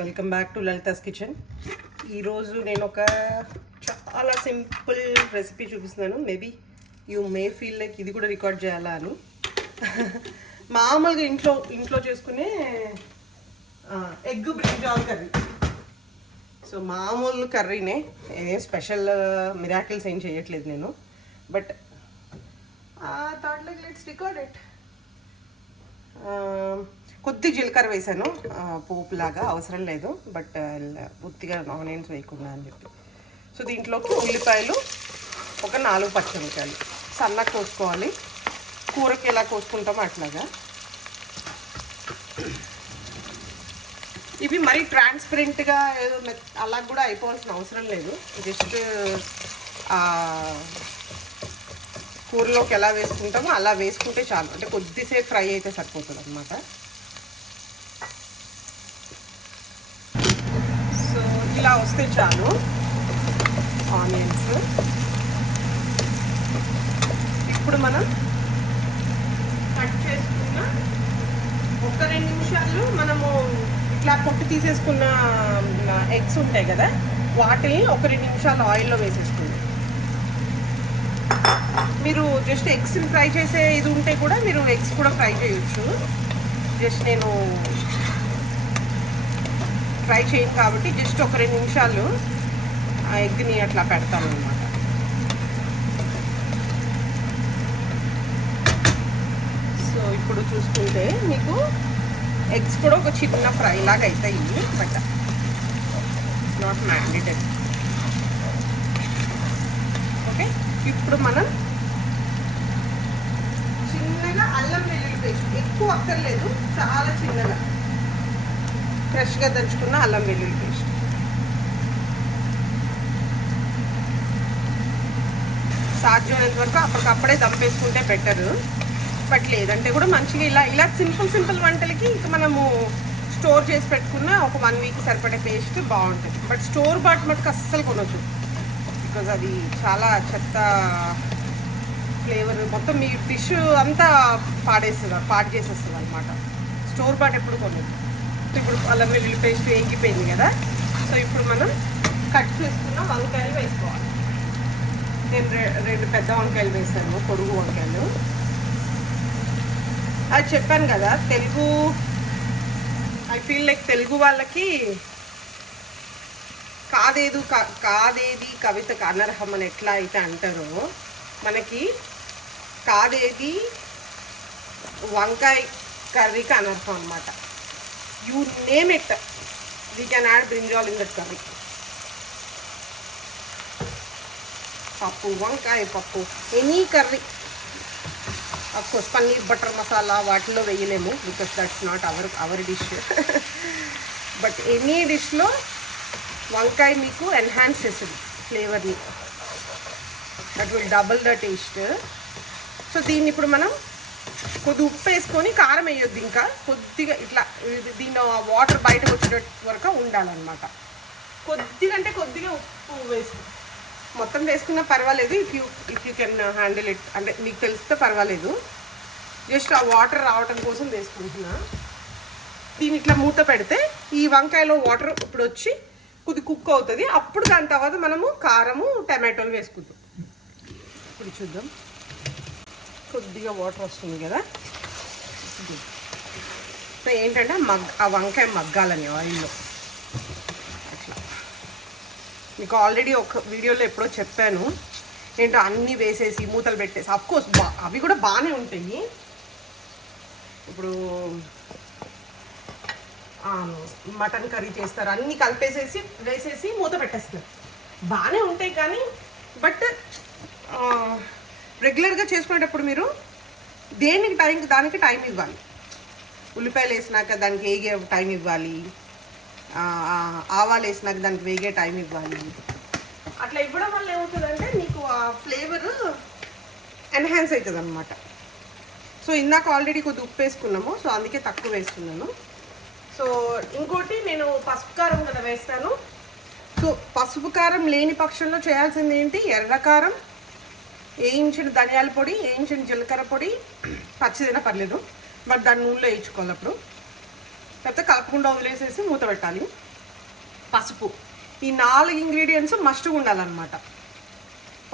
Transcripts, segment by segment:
Welcome back to Lalitha's kitchen. ఈరోజు నేను ఒక చాలా సింపుల్ రెసిపీ చూపిస్తున్నాను. Maybe you may feel like ఇది కూడా రికార్డ్ చేయాలా అని. మామూలుగా ఇంట్లో చేసుకునే ఎగ్ బ్రింజాల్ కర్రీ. సో మామూలు కర్రీనే, ఏ స్పెషల్ మిరాకిల్స్ ఏం చేయట్లేదు నేను. But thought like let's record it. కొద్ది జీలకర్ర వేసాను, పోపులాగా అవసరం లేదు, బట్ ఉత్తిగా ఆనియన్స్ వేయకుండా అని చెప్పి. సో దీంట్లోకి ఉల్లిపాయలు ఒక 4 పచ్చిమిరపకాయలు సన్నగా కోసుకోవాలి, కూరకి ఎలా కోసుకుంటామో అట్లాగా. ఇవి మరీ ట్రాన్స్పరెంట్గా ఏదో అలా కూడా అయిపోవాల్సిన అవసరం లేదు. జస్ట్ కూరలోకి ఎలా వేసుకుంటామో అలా వేసుకుంటే చాలు. అంటే కొద్దిసేపు ఫ్రై అయితే సరిపోతుంది అన్నమాట. సో ఇలా వస్తే చాలు ఆనియన్స్. ఇప్పుడు మనం కట్ చేసుకున్న ఒక 2 నిమిషాలు మనము ఇట్లా పొట్టు తీసేసుకున్న ఎగ్స్ ఉంటాయి కదా, వాటిని ఒక 2 నిమిషాలు ఆయిల్లో వేసేసుకుందాం. మీరు జస్ట్ ఎగ్స్ ఫ్రై చేసే ఇది ఉంటే కూడా మీరు ఎగ్స్ కూడా ఫ్రై చేయొచ్చు. జస్ట్ నేను ఫ్రై చేయను కాబట్టి జస్ట్ ఒక 2 నిమిషాలు ఆ ఎగ్ని అట్లా పెడతాను అన్నమాట. సో ఇప్పుడు చూసుకుంటే మీకు ఎగ్స్ కూడా ఒక చిన్న ఫ్రై లాగా అవుతాయి, but it's not mandatory. Okay, ఇప్పుడు మనం చిన్నగా అల్లం వెల్లుల్లి పేస్ట్, ఎక్కువ అక్కర్లేదు, చాలా చిన్నగా ఫ్రెష్గా దంచుకున్న అల్లం వెల్లుల్లి పేస్ట్. సాధ్యమైనంత వరకు అప్పటికప్పుడే దంపేసుకుంటే బెటరు. బట్ లేదంటే కూడా మంచిగా ఇలా సింపుల్ వంటలకి ఇంకా మనము స్టోర్ చేసి పెట్టుకున్న ఒక 1 వీక్ సరిపడే పేస్ట్ బాగుంటుంది. బట్ స్టోర్ బాట్ మటుకు అస్సలు కొనొచ్చు, బికాజ్ అది చాలా చెత్త ఫ్లేవర్, మొత్తం మీ డిష్ అంతా పాడు చేసేస్తుంది అనమాట. స్టోర్ బాట్ ఎప్పుడు కొనొచ్చు. ఇప్పుడు అల్లం వెల్లుల్లి పేస్ట్ వేగిపోయింది కదా. సో ఇప్పుడు మనం కట్ చేసుకున్న వంకాయలు వేసుకోవాలి. నేను 2 పెద్ద వంకాయలు వేసాను, పొడుగు వంకాయలు. అది చెప్పాను కదా, Telugu I feel like Telugu వాళ్ళకి కాదేది కవితకు అనర్హం అని ఎట్లా అయితే అంటారో, మనకి కాదేది వంకాయ కర్రీకి అనర్హం అనమాట. You name it, we can add brinjal in that curry. పప్పు, వంకాయ పప్పు, any curry. Of course paneer butter masala వాటిలో వేయలేము, because that's not our dish. But any డిష్లో వంకాయ మీకు ఎన్హాన్స్ చేస్తుంది ఫ్లేవర్ని. That will double the taste. So దీన్ని ఇప్పుడు మనం కొద్ది ఉప్పు వేసుకొని, కారం వేయొద్దు, ఇంకా కొద్దిగా ఇట్లా దీని వాటర్ బయటకు వచ్చే వరకు ఉండాలన్నమాట. కొద్దిగా అంటే కొద్దిగా ఉప్పు వేసుకు, మొత్తం వేసుకున్నా పర్వాలేదు. If you can handle it, అంటే మీకు తెలిస్తే పర్వాలేదు. జస్ట్ ఆ వాటర్ రావటం కోసం వేసుకుంటున్నా. దీన్ని ఇట్లా మూత పెడితే ఈ వంకాయలో వాటర్ ఇప్పుడు వచ్చి కొద్ది కుక్ అవుతుంది. అప్పుడు దాని తర్వాత మనము కారము టమాటోలు వేసుకుందాం. ఇప్పుడు చూద్దాం, కొద్దిగా వాటర్ వస్తుంది కదా. సో ఏంటంటే ఆ వంకాయ మగ్గాలని ఆయిల్లో. అట్లా మీకు ఆల్రెడీ ఒక వీడియోలో ఎప్పుడో చెప్పాను, ఏంటో అన్నీ వేసేసి మూతలు పెట్టేసి. అఫ్కోర్స్ అవి కూడా బాగానే ఉంటాయి. ఇప్పుడు మటన్ కర్రీ చేస్తారు, అన్నీ కలిపేసేసి వేసేసి మూత పెట్టేస్తారు, బాగానే ఉంటాయి. కానీ బట్ రెగ్యులర్గా చేసుకునేటప్పుడు మీరు దానికి టైం ఇవ్వాలి. ఉల్లిపాయలు వేసినాక దానికి వేగే టైం ఇవ్వాలి, ఆవాలు వేసినాక దానికి వేగే టైం ఇవ్వాలి. అట్లా ఇవ్వడం వల్ల ఏమవుతుందంటే మీకు ఆ ఫ్లేవర్ ఎన్హాన్స్ అవుతుంది అనమాట. సో ఇందాక ఆల్రెడీ కొద్ది ఉప్పు వేసుకున్నాము, సో అందుకే తక్కువ వేసుకున్నాను. సో ఇంకోటి, నేను పసుపు కారం కదా వేస్తాను. సో పసుపు కారం లేని పక్షంలో చేయాల్సింది ఏంటి, ఎర్రకారం, వేయించిన ధనియాల పొడి, వేయించిన జీలకర్ర పొడి, పచ్చిదైనా పర్లేదు, బట్ దాన్ని నూనెలో వేయించుకోవాలి. అప్పుడు లేకపోతే కలపకుండా వదిలేసేసి మూత పెట్టాలి. పసుపు, ఈ 4 ఇంగ్రీడియంట్స్ మస్ట్గా ఉండాలన్నమాట.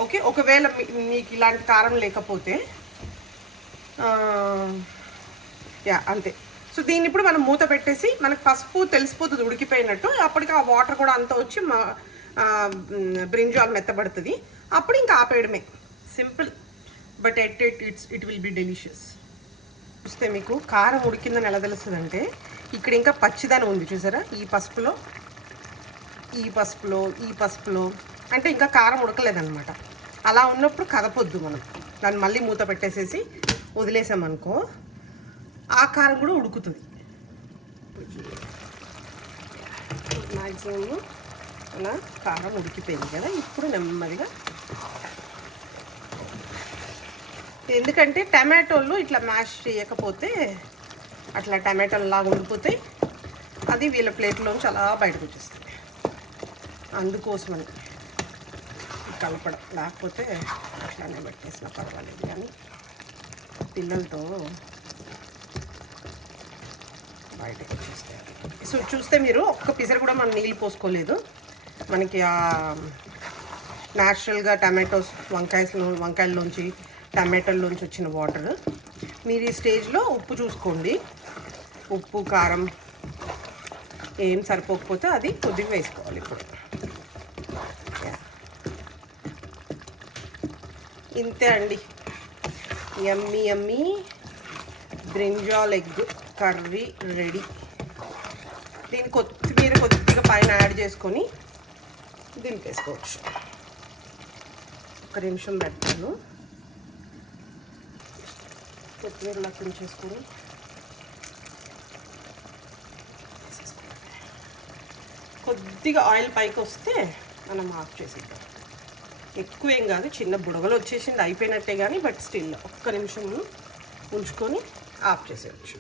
ఓకే, ఒకవేళ మీకు ఇలాంటి కారం లేకపోతే అంతే. సో దీన్ని ఇప్పుడు మనం మూత పెట్టేసి, మనకు పసుపు తెలిసిపోతుంది ఉడికిపోయినట్టు, అప్పటికి ఆ వాటర్ కూడా అంతా వచ్చి బ్రింజాల్ మెత్తబడుతుంది. అప్పుడు ఇంకా ఆపేయడమే, simple. But it will be delicious. చూస్తే మీకు కారం ఉడికిందని ఎలా తెలుస్తుందంటే, ఇక్కడ ఇంకా పచ్చిదనం ఉంది చూసారా, ఈ పసుపులో అంటే ఇంకా కారం ఉడకలేదన్నమాట. అలా ఉన్నప్పుడు కదపొద్దు మనం, దాన్ని మళ్ళీ మూత పెట్టేసేసి వదిలేసామనుకో ఆ కారం కూడా ఉడుకుతుంది. మ్యాక్సిమం అలా కారం ఉడికిపోయింది కదా. ఇప్పుడు నెమ్మదిగా, ఎందుకంటే టమాటోలు ఇట్లా మ్యాష్ చేయకపోతే అట్లా టమాటోలు లాగా ఉండిపోతాయి, అది వీళ్ళ ప్లేట్లోంచి అలా బయటకు వచ్చేస్తుంది. అందుకోసమని కలపడం, లేకపోతే అట్లానే పెట్టేసినా పర్వాలేదు. కానీ పిల్లలతో బయటకు వచ్చేస్తాయి. సో చూస్తే మీరు ఒక్క పిసరు కూడా మనం నీళ్ళు పోసుకోలేదు. మనకి ఆ న్యాచురల్గా టమాటోస్ వంకాయల్లోంచి టమాటోల్లోంచి వచ్చిన వాటర్. మీరు ఈ స్టేజ్లో ఉప్పు చూసుకోండి, ఉప్పు కారం ఏం సరిపోకపోతే అది కొద్దిగా వేసుకోవాలి. ఇప్పుడు ఇంతే అండి, యమ్మీ యమ్మీ బ్రింజాల్ ఎగ్ కర్రీ రెడీ. దీన్ని కొత్తిమీర కొద్దిగా పైన యాడ్ చేసుకొని దింపేసుకోవచ్చు. 1 నిమిషం పెడతాను. కొత్తిమీర లక్కని చేసుకొని కొద్దిగా ఆయిల్ పైకి వస్తే మనం ఆఫ్ చేసేద్దాం. ఎక్కువేం కాదు, చిన్న బుడగలు వచ్చేసింది, అయిపోయినట్టే. కానీ బట్ స్టిల్ 1 నిమిషం ఉంచుకొని ఆఫ్ చేసేయచ్చు.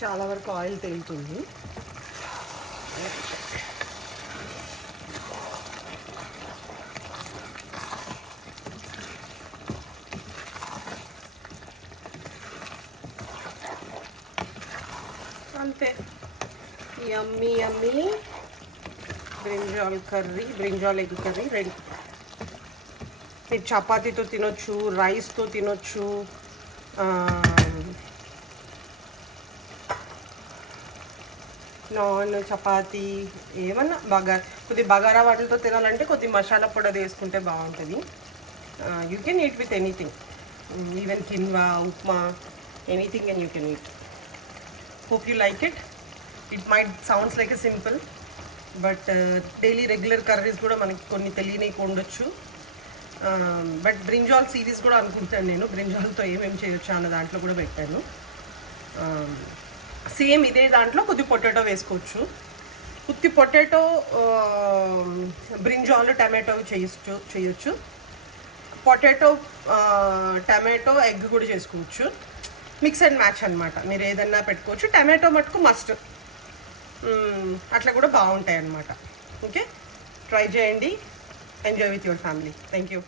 చాలా వరకు ఆయిల్ తేలుతుంది. అంతే, యమ్మీ యమ్మీ బ్రింజాల్ ఎగ్ కర్రీ రెడీ. మీరు చపాతీతో తినొచ్చు, రైస్తో తినొచ్చు, నాన్ చపాతీ ఏమన్నా కొద్ది బగారా వాటితో తినాలంటే కొద్ది మసాలా పొడి వేసుకుంటే బాగుంటుంది. You can eat with anything, even quinoa, upma, anything and you can eat. Hope you like it. It might sounds like a simple, but daily regular curries కూడా మనకి కొన్ని తెలియనివి ఉండొచ్చు. బట్ బ్రింజాల్ సిరీస్ కూడా అనుకుంటాను నేను, బ్రింజాల్తో ఏమేమి చేయొచ్చు అన్న దాంట్లో కూడా పెట్టాను. సేమ్ ఇదే దాంట్లో కొద్ది పొటాటో వేసుకోవచ్చు. ఉత్తి పొటాటో బ్రింజాల్ టమాటో చేయొచ్చు. పొటాటో టమాటో ఎగ్ కూడా చేసుకోవచ్చు. మిక్స్ అండ్ మ్యాచ్ అనమాట, మీరు ఏదన్నా పెట్టుకోవచ్చు. టమాటో మటుకు మస్ట్, అట్లా కూడా బాగుంటాయి అన్నమాట. ఓకే, ట్రై చేయండి. Enjoy with your family. Thank you.